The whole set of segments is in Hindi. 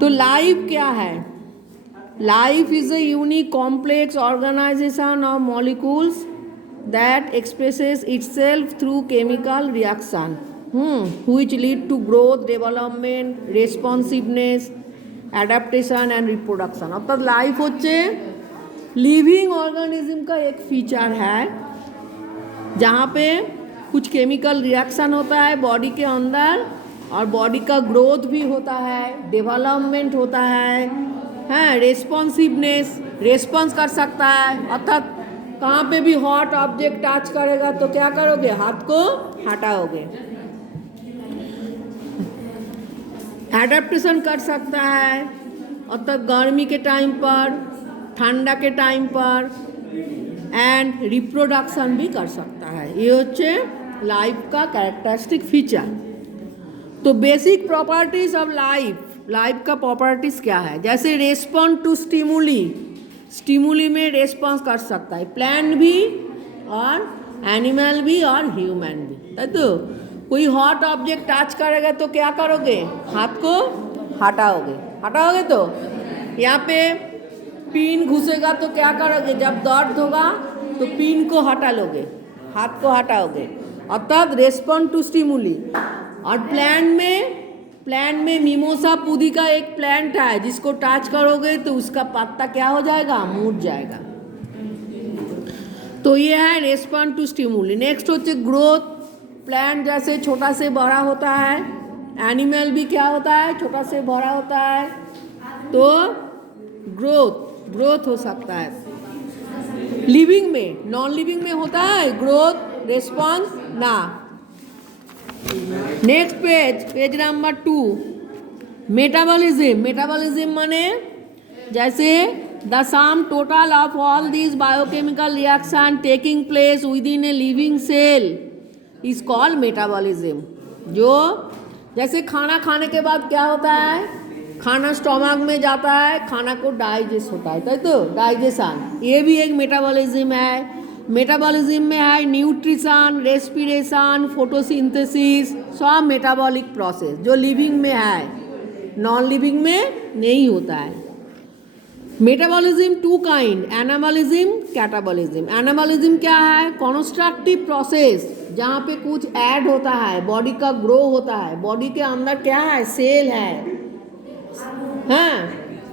तो लाइफ क्या है? Life is a unique complex organization of molecules that expresses itself through chemical reaction, which lead to growth, development, responsiveness, adaptation and reproduction. अर्थात लाइफ होच्छे लिविंग ऑर्गेनिज्म का एक फीचर है जहाँ पे कुछ केमिकल रिएक्शन होता है बॉडी के अंदर और बॉडी का ग्रोथ भी होता है, डेवलपमेंट होता है, हाँ, रेस्पॉन्सिवनेस, रेस्पॉन्स कर सकता है। अर्थात कहाँ पे भी हॉट ऑब्जेक्ट टच करेगा तो क्या करोगे? हाथ को हटाओगे। एडेप्टेशन कर सकता है, अर्थात गर्मी के टाइम पर, ठंडा के टाइम पर, एंड रिप्रोडक्शन भी कर सकता है। ये होच्छे लाइफ का कैरेक्टरिस्टिक फीचर। तो basic properties of life, life का प्रॉपर्टीज क्या है? जैसे रेस्पॉन्ड टू स्टिमुली, स्टिमुली में रेस्पॉन्स कर सकता है प्लांट भी और एनिमल भी और ह्यूमन भी। तो कोई हॉट ऑब्जेक्ट टच करेगा तो क्या करोगे? हाथ को हटाओगे, हटाओगे। तो यहाँ पे पिन घुसेगा तो क्या करोगे? जब दर्द होगा तो पिन को हटा लोगे, हाथ को हटाओगे, अर्थात रेस्पॉन्ड टू स्टिमुली। और प्लांट में मिमोसा पुदी का एक प्लांट है जिसको टच करोगे तो उसका पत्ता क्या हो जाएगा? मुड़ जाएगा। तो ये है रेस्पॉन्ड टू स्टिमुली। नेक्स्ट होচ্ছে ग्रोथ। प्लांट जैसे छोटा से बड़ा होता है, एनिमल भी क्या होता है? छोटा से बड़ा होता है। तो ग्रोथ हो सकता है। लिविंग में, नॉन लिविंग में होता है ग्रोथ, रेस्पॉन्स ना। Next page number 2, metabolism. Metabolism माने जैसे the sum total of all this biochemical reaction taking place within a living cell is called metabolism. जो जैसे खाना खाने के बाद क्या होता है? खाना स्टोमक में जाता है, खाना को डाइजेस्ट होता है, ताई तो डाइजेशन, ये भी एक मेटाबॉलिज्म है। मेटाबॉलिज्म में है न्यूट्रिशन, रेस्पिरेशन, फोटोसिंथेसिस, सब मेटाबॉलिक प्रोसेस जो लिविंग में है, नॉन लिविंग में नहीं होता है। Metabolism two kind, anabolism, catabolism. Anabolism क्या है? कंस्ट्रक्टिव प्रोसेस जहाँ पे कुछ ऐड होता है, बॉडी का ग्रो होता है, बॉडी के अंदर क्या है? सेल है। हाँ,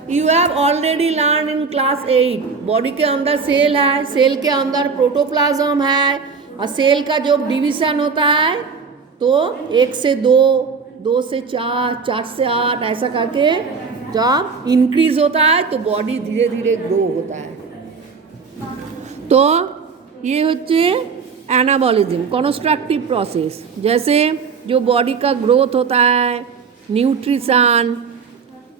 you have already learn in class 8, body के अंदर सेल है, सेल के अंदर प्रोटोप्लाज्म है, और सेल का जो डिवीजन होता है तो 1 से 2, 2 से 4, 4 से 8 ऐसा करके जब इंक्रीज होता है तो बॉडी धीरे धीरे ग्रो होता है। तो ये होच्छे एनाबॉलिज्म, कंस्ट्रक्टिव प्रोसेस। जैसे जो बॉडी का ग्रोथ होता है, न्यूट्रिशन,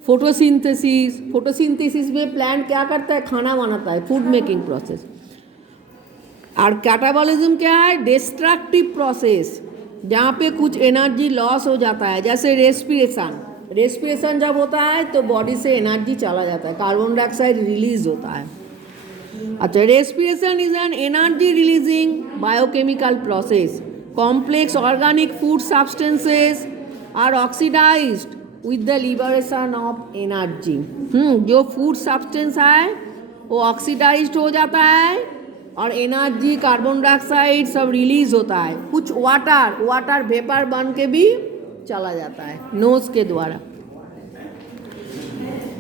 फोटोसिंथेसिस। फोटोसिंथेसिस में प्लांट क्या करता है? खाना बनाता है, फूड मेकिंग प्रोसेस। और कैटाबॉलिज्म क्या है? डिस्ट्रक्टिव प्रोसेस जहाँ पे कुछ एनर्जी लॉस हो जाता है, जैसे रेस्पिरेशन। रेस्पिरेशन जब होता है तो बॉडी से एनर्जी चला जाता है, कार्बन डाइऑक्साइड रिलीज होता है। अच्छा, respiration is an energy releasing biochemical process. Complex organic food substances are oxidised with the liberation of energy. जो फूड सब्सटेंस है वो ऑक्सीडाइज्ड हो जाता है और एनर्जी, कार्बन डाइऑक्साइड सब रिलीज होता है। कुछ वाटर वेपर बन के भी चला जाता है नोज के द्वारा।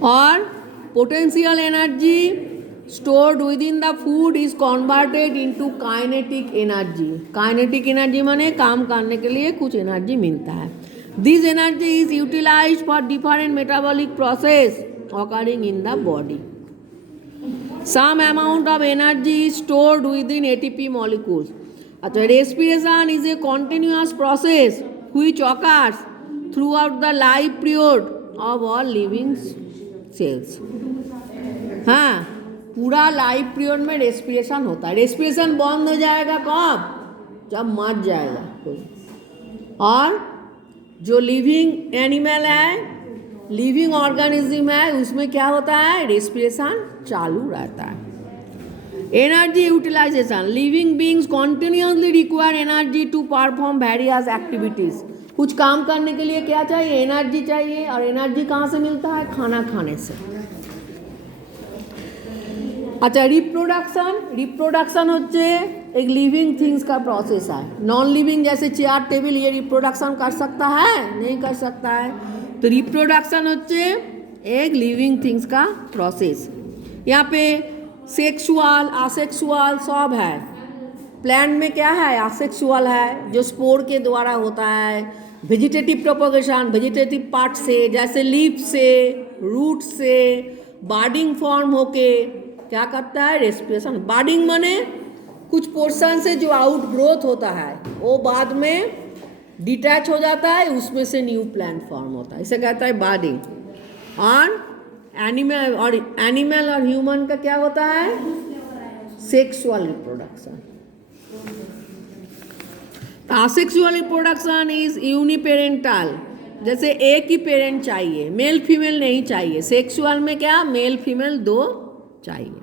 और potential energy stored within the food is converted into kinetic energy. Kinetic energy माने काम करने के लिए कुछ एनर्जी मिलता है। This energy is utilised for different metabolic process occurring in the body. Some amount of energy is stored within ATP molecules. अच्छा, respiration is a continuous process which occurs throughout the life period of all living cells. हाँ, पूरा लाइफ पीरियड में रेस्पिरेशन होता है। रेस्पिरेशन बंद हो जाएगा कब? जब मर जाएगा कोई। और जो लिविंग एनिमल है, लिविंग ऑर्गेनिज्म है, उसमें क्या होता है? रेस्पिरेशन चालू रहता है। Energy utilisation, living beings continuously require energy to perform various activities. कुछ काम करने के लिए क्या चाहिए, एनर्जी चाहिए, और एनर्जी कहाँ से मिलता है, खाना खाने से। अच्छा, रिप्रोडक्शन হচ্ছে एक लिविंग थिंग्स का प्रोसेस है। नॉन लिविंग जैसे चेयर टेबल, ये रिप्रोडक्शन कर सकता है, नहीं कर सकता है। तो रिप्रोडक्शन হচ্ছে एक लिविंग थिंग्स का प्रोसेस। यहाँ पे सेक्सुअल आसेक्सुअल सब है। प्लांट में क्या है, आसेक्सुअल है जो स्पोर के द्वारा होता है। वेजिटेटिव प्रोपोगेशन वेजिटेटिव पार्ट से, जैसे लीफ से, रूट से, बार्डिंग फॉर्म होके क्या करता है, रेस्पिरेशन। बार्डिंग माने कुछ पोर्शन से जो आउट ग्रोथ होता है वो बाद में डिटैच हो जाता है, उसमें से न्यू प्लांट फॉर्म होता है, इसे कहता है बार्डिंग। और एनिमल और ह्यूमन का क्या होता है, sexual reproduction. Asexual reproduction is uniparental, जैसे एक ही पेरेंट चाहिए, मेल फीमेल नहीं चाहिए। सेक्सुअल में क्या, मेल फीमेल दो चाहिए।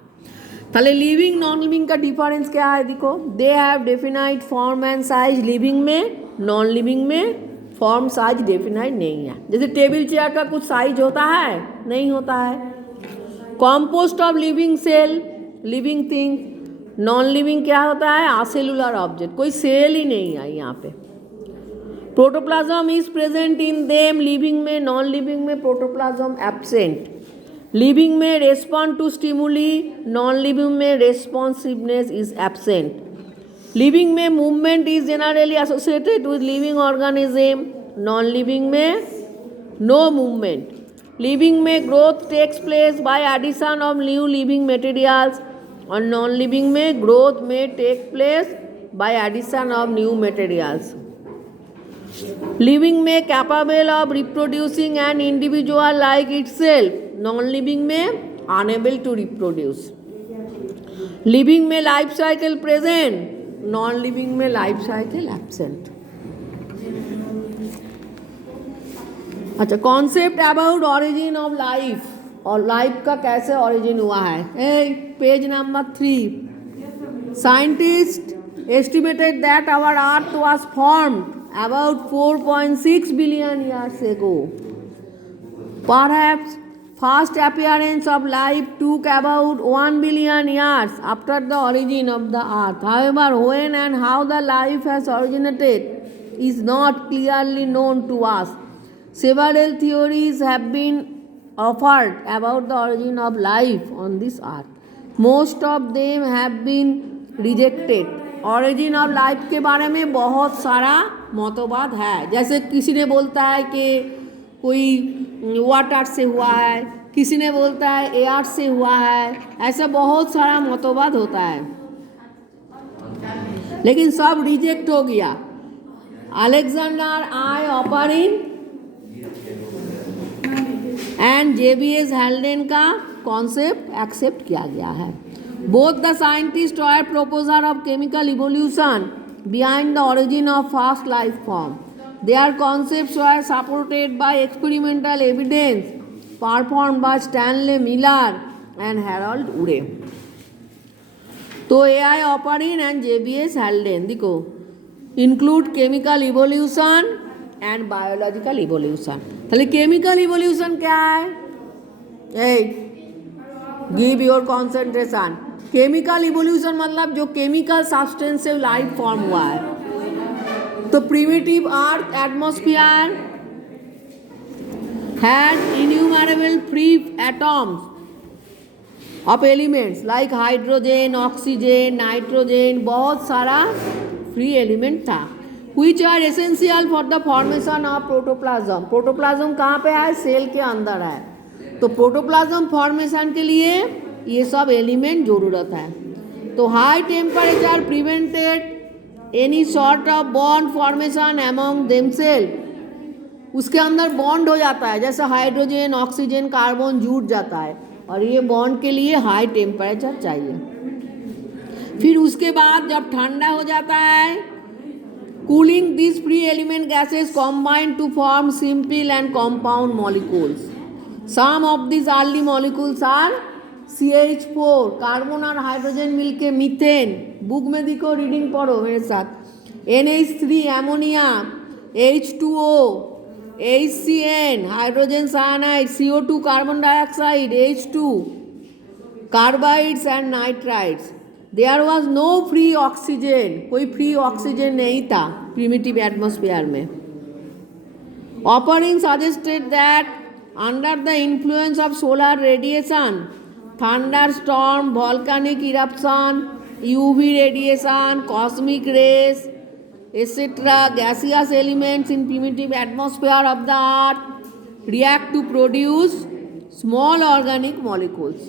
ताहले लिविंग नॉन लिविंग का डिफरेंस क्या है, देखो, they have definite form and size living में, नॉन लिविंग में फॉर्म साइज डेफिनाइट नहीं है। जैसे टेबल चेयर का कुछ साइज होता है, नहीं होता है। Compost of living cell living thing, non living क्या होता है, असेलुलर ऑब्जेक्ट, कोई सेल ही नहीं है यहाँ पे। Protoplasm is present in them, living में, नॉन लिविंग में प्रोटोप्लाज्म एब्सेंट। लिविंग में respond to stimuli, non living में रेस्पॉन्सिवनेस इज एब्सेंट। लिविंग में movement is generally associated with living organism, non living में नो मूवमेंट। लिविंग में growth takes place by addition of new living materials, और नॉन लिविंग में ग्रोथ में take place by addition of new materials. Living में capable of reproducing N individual like itself, non living में अनेबल टू रिप्रोड्यूस। लिविंग में life cycle present, non living में लाइफ साइकिल एब्सेंट। अच्छा, concept about origin of life, और लाइफ का कैसे ऑरिजिन हुआ है। Page number 3, scientist estimated that our earth was formed about 4.6 billion years ago. Perhaps first appearance of life took about 1 billion years after the origin of the earth. However, when and how the life has originated is not clearly known to us. Several theories have been offered about the origin of life on this earth. Most of them have been rejected. Origin of life के बारे में बहुत सारा मतवाद है। जैसे किसी ने बोलता है कि कोई वाटर से हुआ है, किसी ने बोलता है एयर से हुआ है, ऐसा बहुत सारा मतवाद होता है, लेकिन सब रिजेक्ट हो गया। Alexander I Oparin and JBS Haldane का कॉन्सेप्ट एक्सेप्ट किया गया है। Both the scientists were proposers of chemical evolution behind the origin of first life form. Their concepts were supported by experimental evidence performed by Stanley Miller and Harold Urey. तो A.I. Oparin and J.B.S. Haldane देखो include chemical evolution and biological evolution. ताहले chemical evolution क्या है? Give your concentration. Chemical evolution मतलब जो केमिकल सब्सटेंस से लाइफ फॉर्म हुआ है। तो primitive earth atmosphere had innumerable free atoms of elements like hydrogen, oxygen, nitrogen, बहुत सारा फ्री एलिमेंट था। Which are essential for the formation of protoplasm. Protoplasm कहाँ पे है, सेल के अंदर है। तो प्रोटोप्लाज्म फॉर्मेशन के लिए ये सब एलिमेंट ज़रूरत है। तो high temperature prevented any sort of bond formation among themselves. उसके अंदर बॉन्ड हो जाता है, जैसे हाइड्रोजन, ऑक्सीजन, कार्बन जुड़ जाता है, और ये बॉन्ड के लिए हाई टेम्परेचर चाहिए। फिर उसके बाद जब ठंडा हो जाता है, cooling this free element gases combine to form simple and compound molecules. Some of this early molecules are CH4, carbon और हाइड्रोजन मिलके मीथेन, बुक में देखो, रीडिंग पढ़ो मेरे साथ, NH3 ammonia, H2O, HCN, hydrogen cyanide, CO2, carbon dioxide, H2, carbides and nitrides. There was no free oxygen, कोई फ्री ऑक्सीजन नहीं था प्रिमिटिव एटमॉस्फेयर में. Oparin suggested that under the influence of solar radiation, thunder storm, volcanic eruption, UV radiation, cosmic rays etc. gaseous elements in primitive atmosphere of the earth react to produce small organic molecules.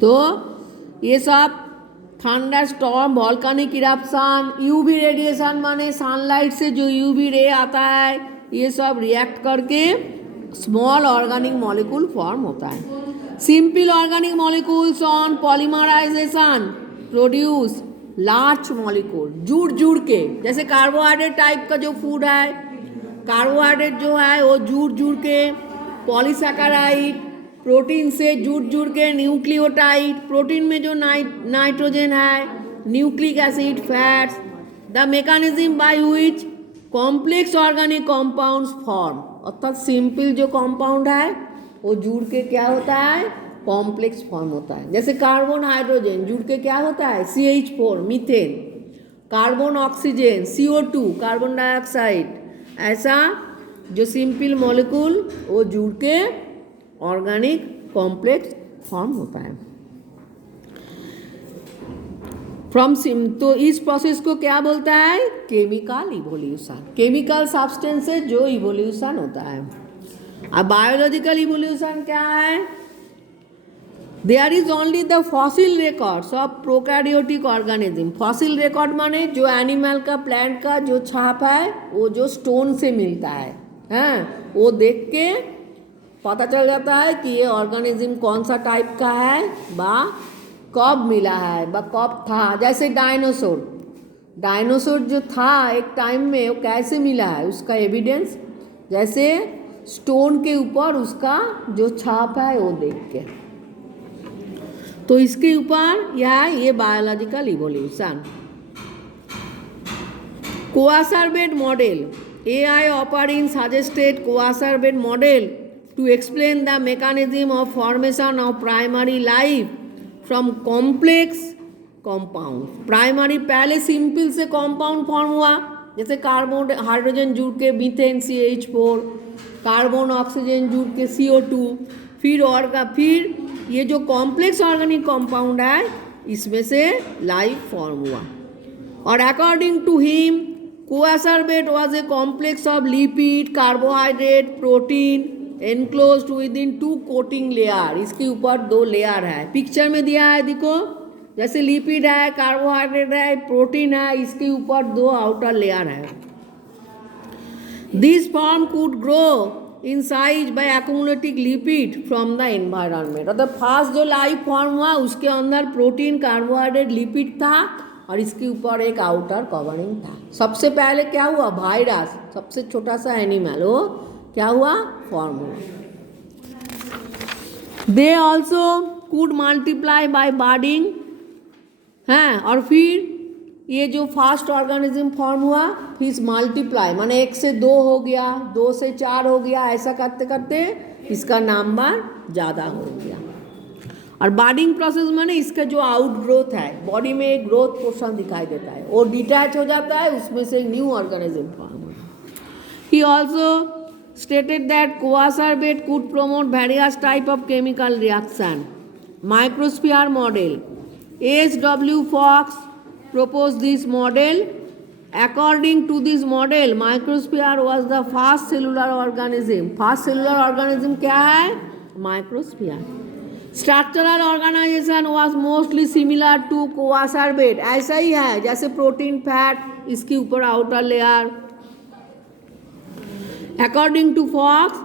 तो ये सब thunder storm, volcanic eruption, UV radiation माने सनलाइट से जो यूवी रे आता है, ये सब रिएक्ट करके स्मॉल ऑर्गेनिक मॉलिक्यूल फॉर्म होता है. Simple organic molecules on polymerisation produce large molecule. जुड़ जुड़ के, जैसे कार्बोहाइड्रेट टाइप का जो फूड है, कार्बोहाइड्रेट जो है वो जुड़ जुड़ के पॉलीसैकेराइड, प्रोटीन से जुड़ जुड़ के न्यूक्लियोटाइड, प्रोटीन में जो नाइट्रोजन है, nucleic acid, fats. The mechanism by which complex organic compounds form. अर्थात सिंपल जो कंपाउंड है वो जुड़ के क्या होता है, कॉम्प्लेक्स फॉर्म होता है. जैसे कार्बन हाइड्रोजन जुड़ के क्या होता है, CH4 methane, carbon oxygen CO2 carbon dioxide. ऐसा जो सिंपल मॉलिक्यूल वो जुड़ के ऑर्गेनिक कॉम्प्लेक्स फॉर्म होता है. तो इस प्रोसेस को क्या बोलता है, केमिकल इवोल्यूशन. केमिकल सब्सटेंसेस जो इवोल्यूशन होता है. अब बायोलॉजिकल इवोल्यूशन क्या है, there is only the fossil records of prokaryotic organism. Fossil record माने जो एनिमल का, प्लांट का जो छाप है वो जो स्टोन से मिलता है, हैं, वो देख के पता चल जाता है कि ये ऑर्गेनिज्म कौन सा टाइप का है, बा कब मिला है, बा कब था. जैसे डायनासोर, डायनासोर जो था एक टाइम में, वो कैसे मिला है, उसका एविडेंस जैसे स्टोन के ऊपर उसका जो छाप है वो देख के. तो इसके ऊपर यह ये biological evolution. Coacervate model, AI Oparin suggested coacervate model to explain the mechanism of formation of primary life from complex compounds. Primary पहले सिंपल से कंपाउंड फॉर्म हुआ, जैसे कार्बन हाइड्रोजन जुड़ के मीथेन CH4, कार्बन ऑक्सीजन जुड़ के CO2, फिर ये जो कॉम्प्लेक्स ऑर्गेनिक कंपाउंड है इसमें से लाइफ फॉर्म हुआ. और according to him coacervate was a complex of lipid, carbohydrate, protein enclosed within 2 coating layer. इसके ऊपर 2 लेयर है, पिक्चर में दिया है देखो. जैसे लिपिड है, कार्बोहाइड्रेट है, प्रोटीन है, इसके ऊपर 2 आउटर लेयर है. This form could grow in size by accumulating lipid from the environment. मतलब फास्ट जो लाइफ फॉर्म हुआ उसके अंदर प्रोटीन, कार्बोहाइड्रेट, लिपिड था और इसके ऊपर एक आउटर कवरिंग था. सबसे पहले क्या हुआ, वायरस, सबसे छोटा सा एनिमल, वो क्या हुआ, फॉर्म हुआ. They also could multiply by budding, हैं. और फिर ये जो फास्ट ऑर्गेनिज्म फॉर्म हुआ, फिर मल्टीप्लाई माने 1 से 2 हो गया, 2 से 4 हो गया, ऐसा करते करते इसका नंबर ज़्यादा हो गया. और बर्डिंग प्रोसेस माने इसका जो आउट ग्रोथ है, बॉडी में एक ग्रोथ पोर्शन दिखाई देता है, वो डिटैच हो जाता है, उसमें से एक न्यू ऑर्गेनिज्म फॉर्म हुआ. He also stated that coacervate could promote various type of chemical reaction. Microsphere model, H.W. Fox proposed this model. According to this model, microsphere was the first cellular organism. First cellular organism क्या है, microsphere. Structural organization was mostly similar to coacervate. ऐसा ही है जैसे प्रोटीन, फैट, इसके ऊपर outer layer. According to Fox,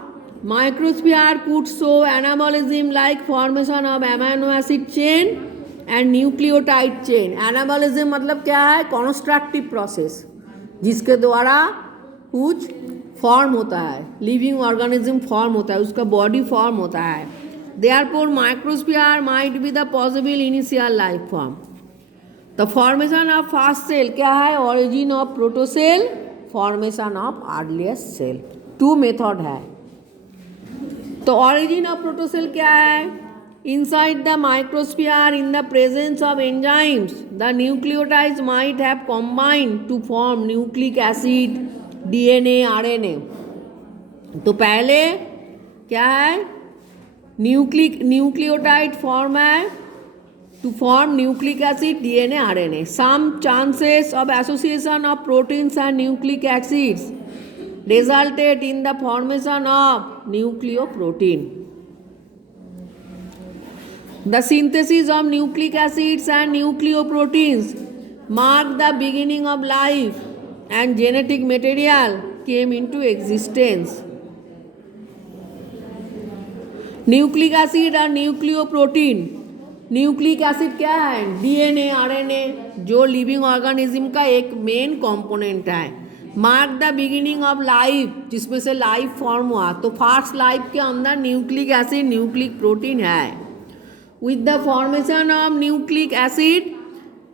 microsphere could show anabolism like formation of amino acid chain and nucleotide chain. Anabolism मतलब क्या है, constructive process जिसके द्वारा कुछ फॉर्म होता है, लिविंग ऑर्गेनिज्म फॉर्म होता है, उसका बॉडी फॉर्म होता है. Therefore, microsphere might be the possible initial life form. The formation of first cell क्या है, origin of protocell formation of earliest cell. 2 method है। तो ऑरिजिन ऑफ प्रोटोसेल क्या है? Inside the microsphere, in the presence of enzymes, the nucleotides might have combined to form nucleic acid, DNA, RNA. तो पहले क्या है? न्यूक्लियोटाइड फॉर्म है to form nucleic acid, DNA, RNA. Some chances of association of proteins and nucleic acids resulted in the formation of nucleoprotein. The synthesis of nucleic acids and nucleoproteins marked the beginning of life, and genetic material came into existence. Nucleic acid और न्यूक्लियोप्रोटीन। न्यूक्लिक एसिड क्या है? डीएनए, आरएनए, जो लिविंग ऑर्गेनिज्म का एक मेन कंपोनेंट है। Mark the beginning of life, जिसमें से लाइफ फॉर्म हुआ। तो फर्स्ट लाइफ के अंदर न्यूक्लिक एसिड, न्यूक्लिक प्रोटीन है। With the formation of nucleic acid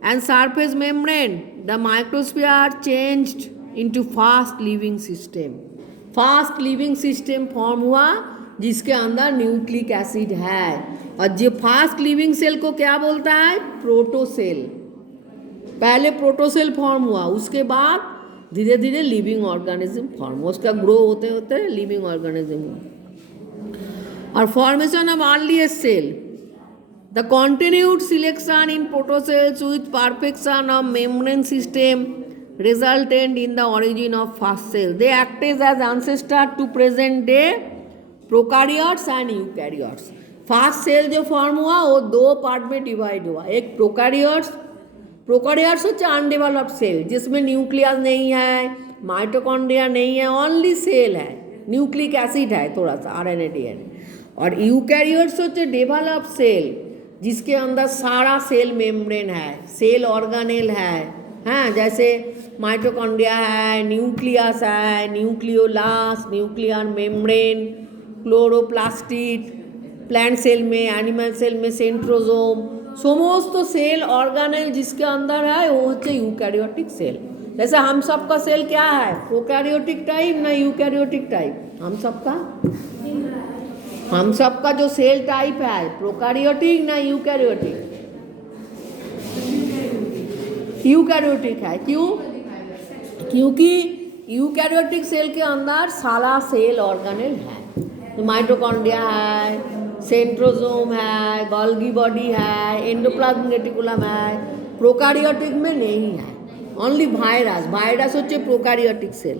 and surface membrane, the microsphere changed into fast living system. Fast living system form हुआ जिसके अंदर न्यूक्लिक एसिड है। और जो फास्ट लिविंग सेल को क्या बोलता है? प्रोटोसेल। पहले प्रोटोसेल फॉर्म हुआ, उसके बाद धीरे धीरे लिविंग ऑर्गेनिज्म फॉर्म हुआ, उसका ग्रो होते होते लिविंग ऑर्गेनिज्म हुआ। और formation of earliest cell, the continued selection in protocells with perfection of membrane system resulted in the origin of first cell. They acted as ancestor to present day prokaryotes and eukaryotes. First cell जो फॉर्म हुआ वो 2 पार्ट में डिवाइड हुआ। एक प्रोकारियोट्स, प्रोकारियोट्स होते अनडेवलप्ड सेल जिसमें न्यूक्लियस नहीं है, माइटोकॉन्ड्रिया नहीं है, ओनली सेल है, न्यूक्लिक एसिड है थोड़ा सा, आरएनए डीएनए। और यूकैरियोट्स होते डेवलप्ड सेल जिसके अंदर सारा सेल मेम्ब्रेन है, सेल ऑर्गेनेल है, हाँ, जैसे माइटोकॉन्ड्रिया है, न्यूक्लियस है, nucleolus, nuclear membrane, chloroplastid, plant cell में, एनिमल सेल में सेंट्रोजोम, समस्त सेल ऑर्गेनेल जिसके अंदर है वो होते यूकैरियोटिक सेल। जैसे हम सबका सेल क्या है? प्रोकैरियोटिक टाइप ना यूकैरियोटिक टाइप? हम सबका जो सेल टाइप है प्रोकैरियोटिक ना यूकैरियोटिक? यूकैरियोटिक है। क्यों? क्योंकि यूकैरियोटिक सेल के अंदर सारा सेल ऑर्गेनेल है, माइटोकॉन्ड्रिया है, सेंट्रोजोम है, गोल्गी बॉडी है, एंडोप्लाज्म रेटिकुलम है। प्रोकैरियोटिक में नहीं है, ओनली वायरस। वायरस होचे प्रोकैरियोटिक सेल।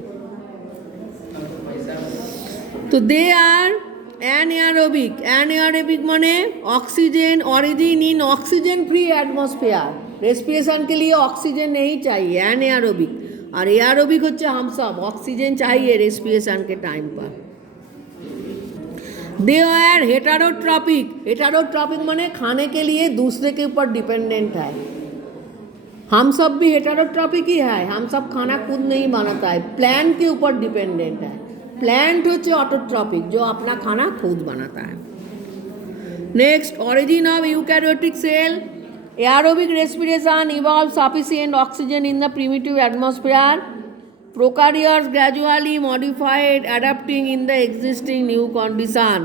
तो दे आर एनएरोबिक। एनएरोबिक माने ऑक्सीजन, ऑरिजिन इन ऑक्सीजन फ्री एटमॉस्फेयर। रेस्पिरेशन के लिए ऑक्सीजन नहीं चाहिए, एनएरोबिक। और एरोबिक होचे हम सब, ऑक्सीजन चाहिए रेस्पिरेशन के टाइम पर। They are heterotrophic. हेटेरोट्रॉपिक माने खाने के लिए दूसरे के ऊपर डिपेंडेंट है। हम सब भी हेटेरोट्रॉपिक ही है, हम सब खाना खुद नहीं बनाता है, प्लांट के ऊपर डिपेंडेंट है। प्लांट होचे ऑटोट्रॉपिक, जो अपना खाना खुद बनाता है। Next, origin of eukaryotic cell. Aerobic respiration evolve sufficient oxygen in the primitive atmosphere. Prokaryotes gradually modified, adapting in the existing new condition.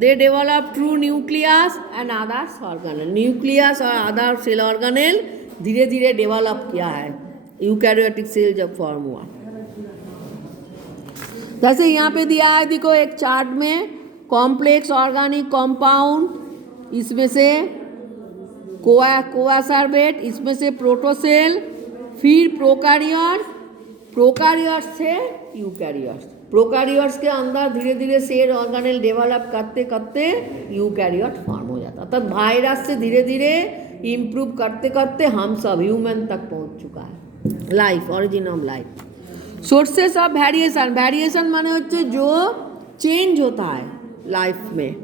They develop true nucleus and other organelle. Nucleus और other cell organelle धीरे धीरे डेवलप किया है यूकैरियोटिक सेल जब फॉर्म हुआ। जैसे यहाँ पे दिया है, देखो एक चार्ट में, कॉम्प्लेक्स ऑर्गेनिक कंपाउंड, इसमें से कोआसर्बेट, इसमें से प्रोटोसेल, फिर प्रोकारियोट्स, प्रोकारियोट्स से यूकैरियोट्स। प्रोकारियोट्स के अंदर धीरे धीरे सेल ऑर्गेनेल डेवलप करते करते यूकैरियोट फॉर्म हो जाता। तब वायरस से धीरे धीरे इम्प्रूव करते करते हम सब ह्यूमन तक पहुंच चुका है। Life, origin of life. Sources of variation. Variation माने होते जो चेंज होता है लाइफ में।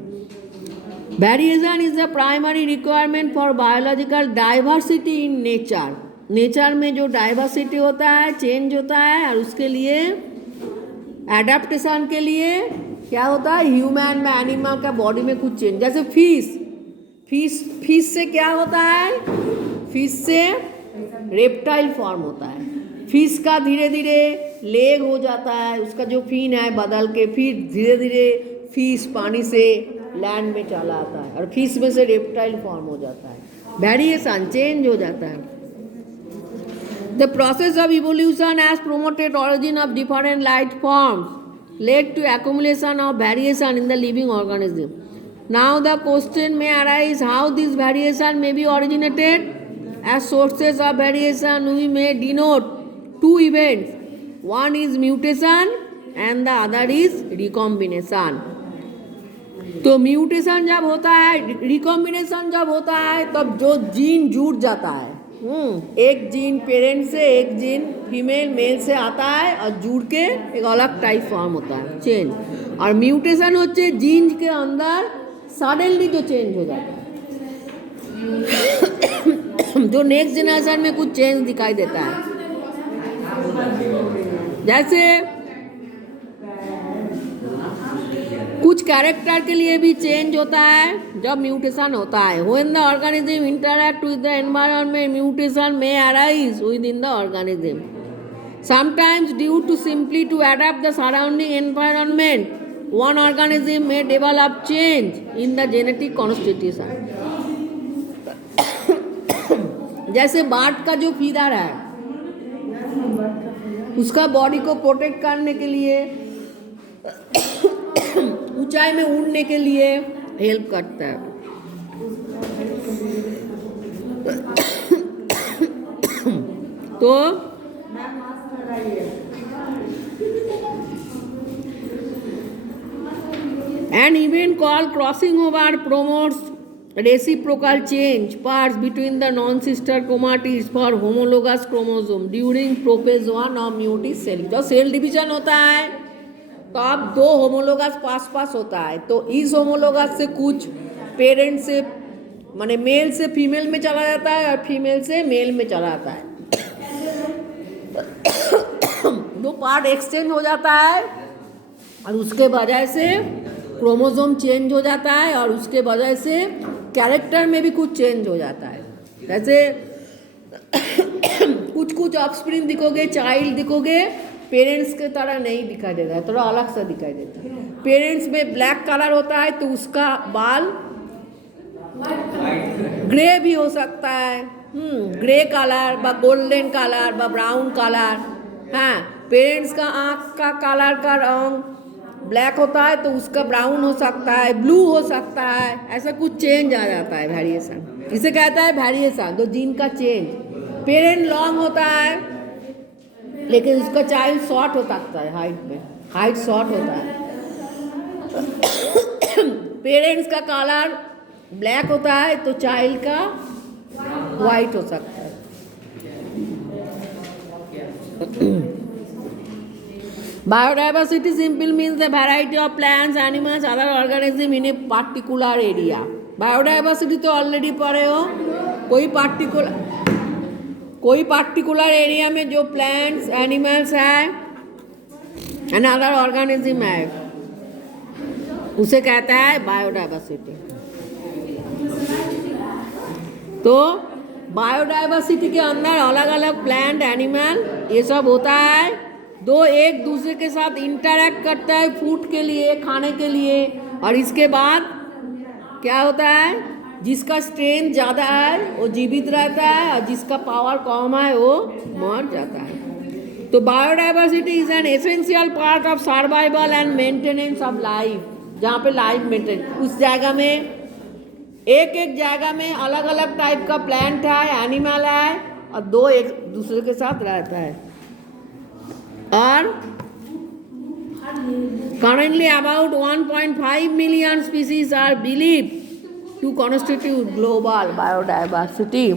Variation is the primary requirement for biological diversity in nature. Nature में जो डाइवर्सिटी होता है, चेंज होता है, और उसके लिए एडेप्टेशन के लिए क्या होता है, ह्यूमन में, एनिमल का बॉडी में कुछ चेंज। जैसे फिश से क्या होता है, फिश से रेप्टाइल फॉर्म होता है। फिश का धीरे धीरे लेग हो जाता है, उसका जो फिन है बदल के फिर धीरे धीरे फिश पानी से लैंड में चला आता है और फिश में से रेप्टाइल फॉर्म हो जाता है, वेरिएशन चेंज हो जाता है। The process of evolution has promoted origin of different life forms led to accumulation of variation in the living organism. Now the question में arise how this variation may be originated. As sources of variation we may denote two events. One is mutation and the other is recombination. तो म्यूटेशन जब होता है, रिकॉम्बिनेशन जब होता है, तब जो जीन जुड़ जाता है, एक जीन पेरेंट से एक जीन फीमेल मेल से आता है और जुड़ के एक अलग टाइप फॉर्म होता है, चेंज। और म्यूटेशन होते जीन के अंदर सडनली जो चेंज हो जाता है, जो नेक्स्ट जनरेशन में कुछ चेंज दिखाई देता है। जैसे कुछ कैरेक्टर के लिए भी चेंज होता है जब म्यूटेशन होता है। When the organism interact with the environment mutation may arise within the organism, sometimes due to simply to adopt the surrounding environment. One organism may develop change in the genetic constitution. जैसे बार्ड का जो फीदर है, उसका बॉडी को प्रोटेक्ट करने के लिए, ऊंचाई में उड़ने के लिए हेल्प करता है। तो an event called crossing over promotes reciprocal change parts between the non-sister chromatids for homologous chromosome during prophase 1 of muteous cell। जब सेल डिवीजन होता है तो अब दो होमोलोगस पास होता है, तो इस होमोलोगस से कुछ पेरेंट से माने मेल से फीमेल में चला जाता है और फीमेल से मेल में चला जाता है। दो पार्ट एक्सचेंज हो जाता है और उसके वजह से क्रोमोसोम चेंज हो जाता है और उसके वजह से कैरेक्टर में भी कुछ चेंज हो जाता है। जैसे कुछ ऑफस्प्रिंग दिखोगे, चाइल्ड दिखोगे, पेरेंट्स के तरह नहीं दिखाई देता है, थोड़ा अलग सा दिखाई देता है। पेरेंट्स में ब्लैक कलर होता है तो उसका बाल ग्रे भी हो सकता है, ग्रे कलर व गोल्डन कलर व ब्राउन कलर। हाँ, पेरेंट्स का आँख का कलर का रंग ब्लैक होता है तो उसका ब्राउन हो सकता है, ब्लू हो सकता है, ऐसा कुछ चेंज आ जाता है, वेरिएशन। इसे कहता है वेरिएशन, तो जीन का चेंज। पेरेंट लॉन्ग होता है लेकिन उसका चाइल्ड शॉर्ट हो सकता है, हाइट में हाइट शॉर्ट होता है। पेरेंट्स का कलर ब्लैक होता है तो चाइल्ड का वाइट हो सकता है। Biodiversity simply means the variety of plants, animals, other organisms in a particular area. Biodiversity तो ऑलरेडी पढ़े हो, कोई पार्टिकुलर एरिया में जो प्लांट्स एनिमल्स है एंड अदर ऑर्गेनिज्म है उसे कहता है बायोडाइवर्सिटी। तो बायोडाइवर्सिटी के अंदर अलग अलग प्लांट एनिमल ये सब होता है, दो एक दूसरे के साथ इंटरैक्ट करता है फूड के लिए, खाने के लिए, और इसके बाद क्या होता है, जिसका स्ट्रेंथ ज़्यादा है वो जीवित रहता है और जिसका पावर कम है वो मर जाता है। तो biodiversity is an essential part of survival and maintenance of life. जहाँ पे लाइफ मेंटेन, उस जगह में एक जगह में अलग अलग टाइप का प्लांट है, एनिमल है, और दो एक दूसरे के साथ रहता है। और currently about 1.5 million species are believed to constitute global biodiversity।